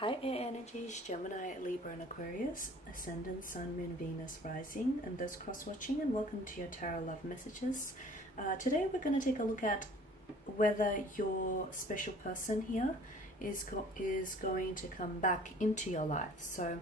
Hi Air Energies, Gemini, Libra and Aquarius, Ascendant, Sun, Moon, Venus, Rising, and those cross-watching, and welcome to your Tarot Love Messages. Today we're going to take a look at whether your special person here is going to come back into your life. So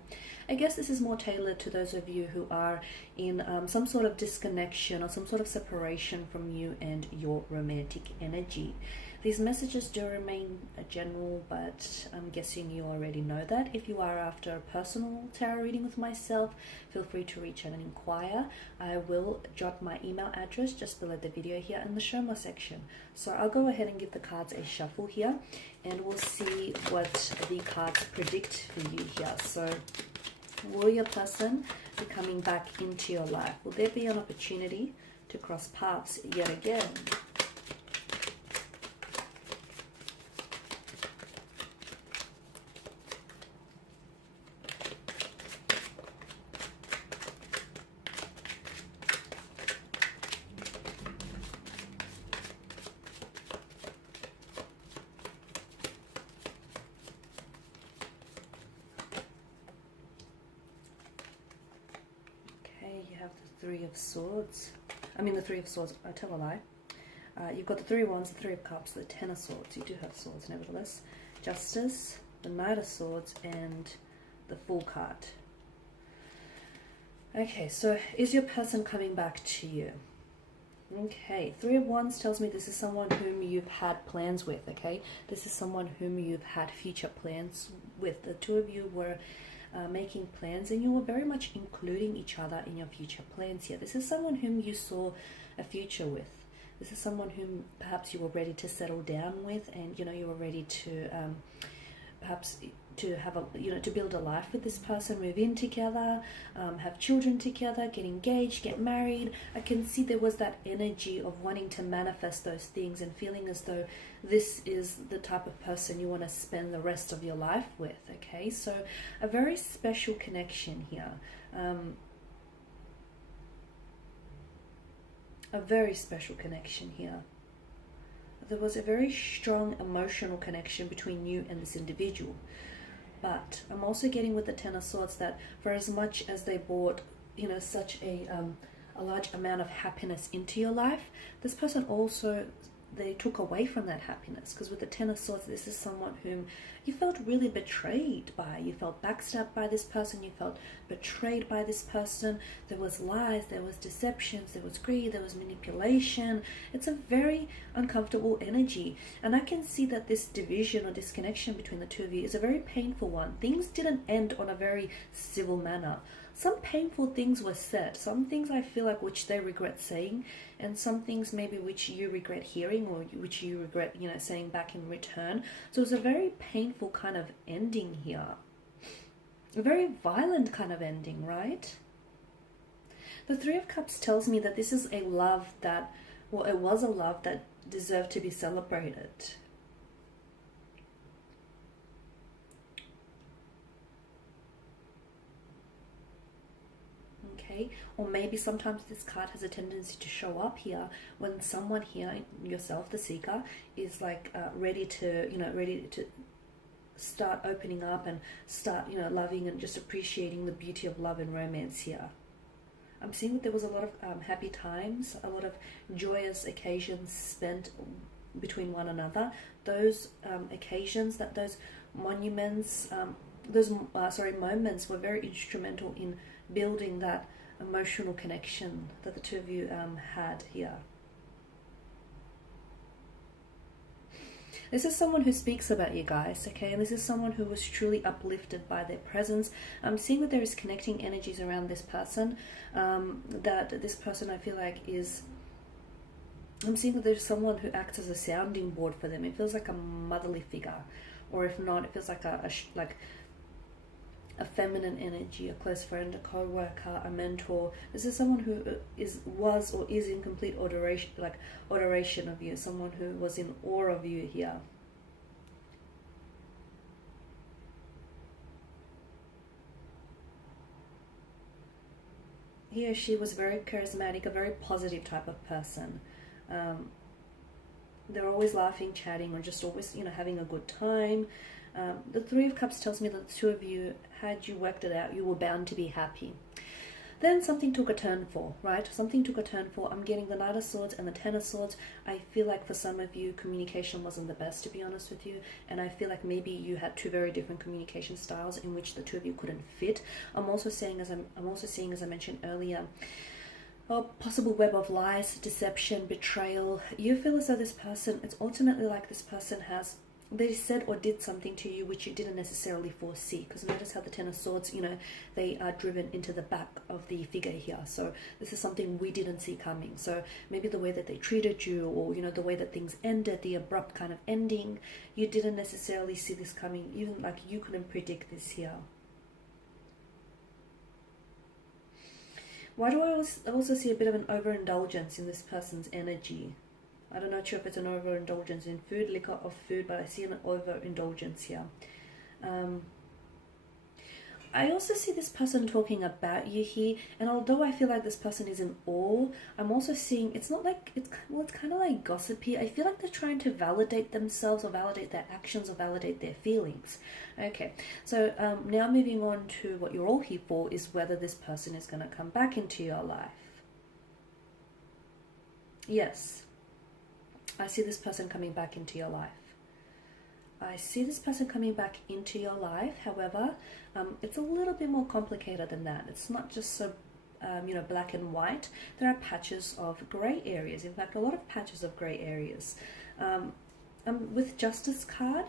I guess this is more tailored to those of you who are in some sort of disconnection or some sort of separation from you and your romantic energy. These messages do remain general, but I'm guessing you already know that. If you are after a personal tarot reading with myself, feel free to reach out and inquire. I will jot my email address just below the video here in the show more section. So I'll go ahead and give the cards a shuffle here, and we'll see what the cards predict for you here. So will your person be coming back into your life? Will there be an opportunity to cross paths yet again? You have the Three of Swords. The Three of Swords, I tell a lie. You've got the Three of Wands, the Three of Cups, the Ten of Swords. You do have swords, nevertheless. Justice, the Knight of Swords, and the Fool card. Okay, so is your person coming back to you? Okay, Three of Wands tells me this is someone whom you've had plans with, okay? This is someone whom you've had future plans with. The two of you were making plans, and you were very much including each other in your future plans here. This is someone whom you saw a future with. This is someone whom perhaps you were ready to settle down with, and you were ready to perhaps to have a to build a life with this person, move in together, have children together, get engaged, get married. I can see there was that energy of wanting to manifest those things and feeling as though this is the type of person you want to spend the rest of your life with. Okay, so a very special connection here. A very special connection here. There was a very strong emotional connection between you and this individual. But I'm also getting with the Ten of Swords that for as much as they brought, such a large amount of happiness into your life, this person also, they took away from that happiness. Because with the Ten of Swords, this is someone whom you felt really betrayed by. You felt backstabbed by this person. You felt betrayed by this person. There was lies, there was deceptions, there was greed, there was manipulation. It's a very uncomfortable energy. And I can see that this division or disconnection between the two of you is a very painful one. Things didn't end on a very civil manner. Some painful things were said. Some things I feel like which they regret saying, and some things maybe which you regret hearing, or which you regret, saying back in return. So it was a very painful kind of ending here. A very violent kind of ending, right? The Three of Cups tells me that this is a love that, well, it was a love that deserved to be celebrated. Okay, or maybe sometimes this card has a tendency to show up here when someone here, yourself, the seeker, is like ready to start opening up and start, loving and just appreciating the beauty of love and romance here. I'm seeing that there was a lot of happy times, a lot of joyous occasions spent between one another. Those occasions, those moments were very instrumental in building that emotional connection that the two of you had here. This is someone who speaks about you guys, okay? And this is someone who was truly uplifted by their presence. I'm seeing that there is connecting energies around this person, that this person, I feel like, I'm seeing that there's someone who acts as a sounding board for them. It feels like a motherly figure, or if not, it feels like a feminine energy, a close friend, a co-worker, a mentor. This is someone who was or is in complete adoration of you, someone who was in awe of you here. He or she was very charismatic, a very positive type of person. They're always laughing, chatting, or just always, having a good time. The Three of Cups tells me that the two of you, had you worked it out, you were bound to be happy. Then something took a turn for, right? Something took a turn for. I'm getting the Knight of Swords and the Ten of Swords. I feel like for some of you, communication wasn't the best, to be honest with you. And I feel like maybe you had two very different communication styles in which the two of you couldn't fit. I'm also seeing, as I mentioned earlier, a possible web of lies, deception, betrayal. You feel as though this person, it's ultimately like this person they said or did something to you which you didn't necessarily foresee. Because notice how the Ten of Swords, they are driven into the back of the figure here. So this is something we didn't see coming. So maybe the way that they treated you, or the way that things ended, the abrupt kind of ending, you didn't necessarily see this coming. Even like you couldn't predict this here. Why do I also see a bit of an overindulgence in this person's energy? I'm not sure if it's an overindulgence in food, liquor, or food, but I see an overindulgence here. I also see this person talking about you here, and although I feel like this person is in awe, I'm also seeing it's kind of like gossipy. I feel like they're trying to validate themselves, or validate their actions, or validate their feelings. Okay, so now moving on to what you're all here for is whether this person is going to come back into your life. Yes, I see this person coming back into your life. I see this person coming back into your life. However, it's a little bit more complicated than that. It's not just so, black and white. There are patches of grey areas. In fact, a lot of patches of grey areas. With Justice card,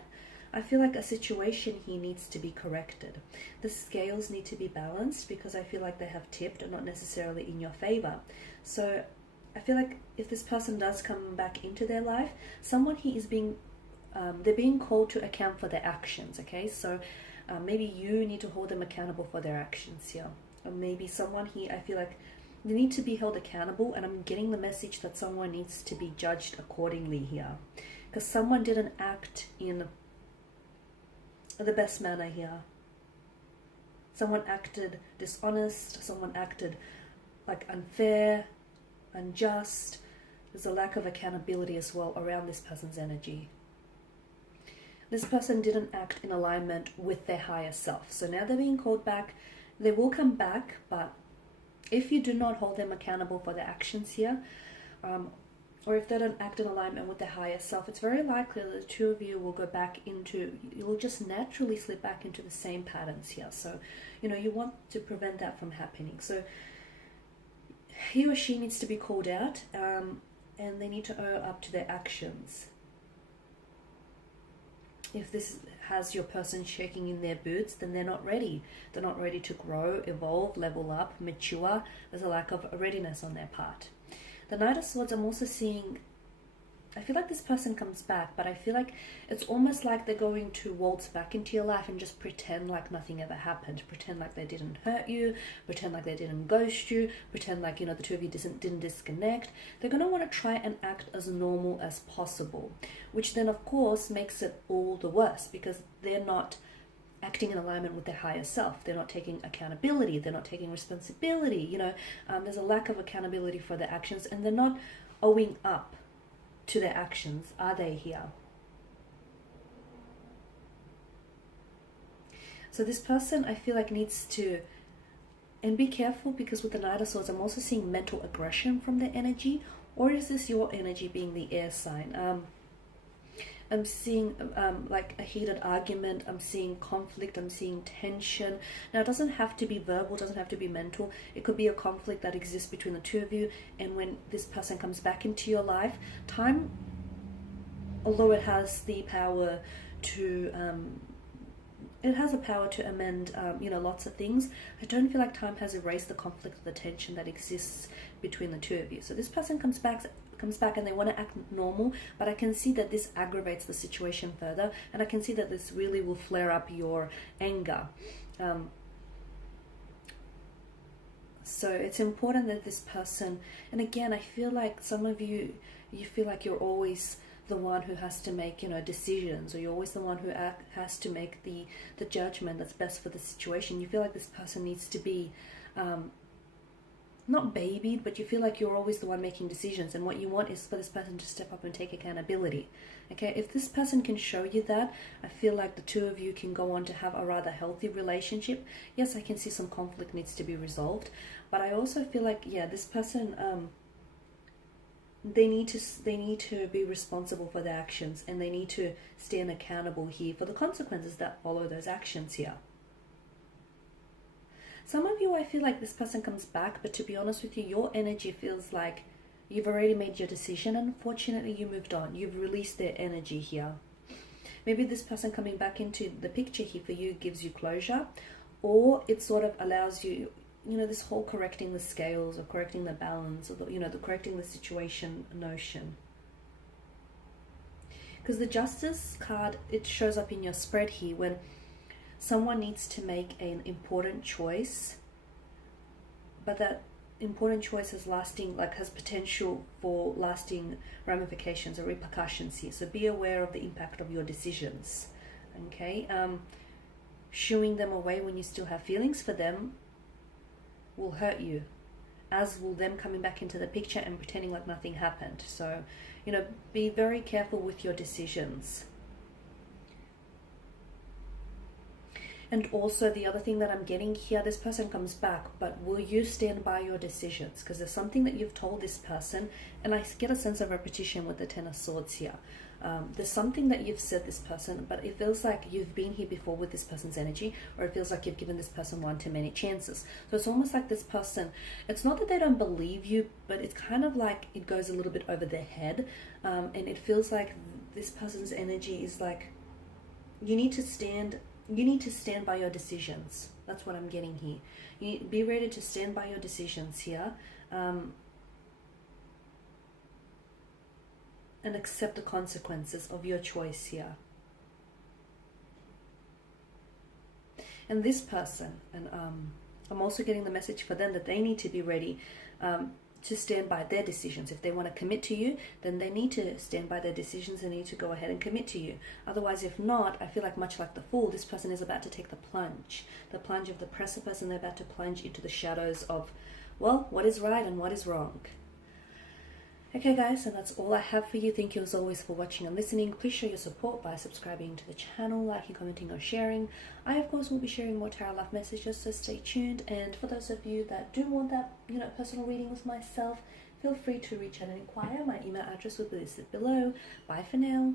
I feel like a situation here needs to be corrected. The scales need to be balanced because I feel like they have tipped and not necessarily in your favor. So I feel like if this person does come back into their life, someone here is they're being called to account for their actions, okay? So maybe you need to hold them accountable for their actions here. Or maybe someone here, I feel like they need to be held accountable, and I'm getting the message that someone needs to be judged accordingly here. Because someone didn't act in the best manner here. Someone acted dishonest, someone acted like unfair, unjust. There's a lack of accountability as well around this person's energy. This person didn't act in alignment with their higher self. So now they're being called back. They will come back, but if you do not hold them accountable for their actions here, or if they don't act in alignment with their higher self, it's very likely that the two of you will go back you'll just naturally slip back into the same patterns here. So, you want to prevent that from happening. So he or she needs to be called out, and they need to own up to their actions. If this has your person shaking in their boots, then they're not ready. They're not ready to grow, evolve, level up, mature. There's a lack of readiness on their part. The Knight of Swords, I'm also seeing, I feel like this person comes back, but I feel like it's almost like they're going to waltz back into your life and just pretend like nothing ever happened. Pretend like they didn't hurt you, pretend like they didn't ghost you, pretend like, the two of you didn't disconnect. They're going to want to try and act as normal as possible, which then of course makes it all the worse because they're not acting in alignment with their higher self. They're not taking accountability. They're not taking responsibility. There's a lack of accountability for their actions, and they're not owing up to their actions, are they here? So this person, I feel like, needs to, and be careful, because with the Knight of Swords, I'm also seeing mental aggression from their energy. Or is this your energy being the air sign? I'm seeing like a heated argument. I'm seeing conflict. I'm seeing tension. Now, it doesn't have to be verbal. It doesn't have to be mental. It could be a conflict that exists between the two of you. And when this person comes back into your life, time, although it has the power to, amend, lots of things, I don't feel like time has erased the conflict or the tension that exists between the two of you. So this person comes back and they want to act normal, but I can see that this aggravates the situation further, and I can see that this really will flare up your anger. So it's important that this person, and again, I feel like some of you feel like you're always the one who has to make, decisions, or you're always the one who has to make the judgment that's best for the situation. You feel like this person needs to be not babied, but you feel like you're always the one making decisions, and what you want is for this person to step up and take accountability. Okay, if this person can show you that, I feel like the two of you can go on to have a rather healthy relationship. Yes, I can see some conflict needs to be resolved, but I also feel like, yeah, this person, they need to be responsible for their actions, and they need to stand accountable here for the consequences that follow those actions here. Some of you, I feel like this person comes back, but to be honest with you, your energy feels like you've already made your decision, and unfortunately you moved on. You've released their energy here. Maybe this person coming back into the picture here for you gives you closure, or it sort of allows you, you know, this whole correcting the scales or correcting the balance, or the, you know, the correcting the situation notion. Because the Justice card, it shows up in your spread here when someone needs to make an important choice, but that important choice has has potential for lasting ramifications or repercussions here. So be aware of the impact of your decisions. Okay, shooing them away when you still have feelings for them will hurt you, as will them coming back into the picture and pretending like nothing happened. So, you know, be very careful with your decisions. And also the other thing that I'm getting here, this person comes back, but will you stand by your decisions? Because there's something that you've told this person, and I get a sense of repetition with the Ten of Swords here. There's something that you've said this person, but it feels like you've been here before with this person's energy, or it feels like you've given this person one too many chances. So it's almost like this person, it's not that they don't believe you, but it's kind of like it goes a little bit over their head, and it feels like this person's energy is like, you need to stand by your decisions. That's what I'm getting here. You need to be ready to stand by your decisions here, and accept the consequences of your choice here. And this person, and I'm also getting the message for them that they need to be ready to stand by their decisions. If they want to commit to you, then they need to stand by their decisions and need to go ahead and commit to you. Otherwise, if not, I feel like much like the Fool, this person is about to take the plunge of the precipice, and they're about to plunge into the shadows of, well, what is right and what is wrong. Okay guys, and that's all I have for you. Thank you as always for watching and listening. Please show your support by subscribing to the channel, liking, commenting, or sharing. I of course will be sharing more tarot life messages, so stay tuned. And for those of you that do want that, you know, personal reading with myself, feel free to reach out and inquire. My email address will be listed below. Bye for now.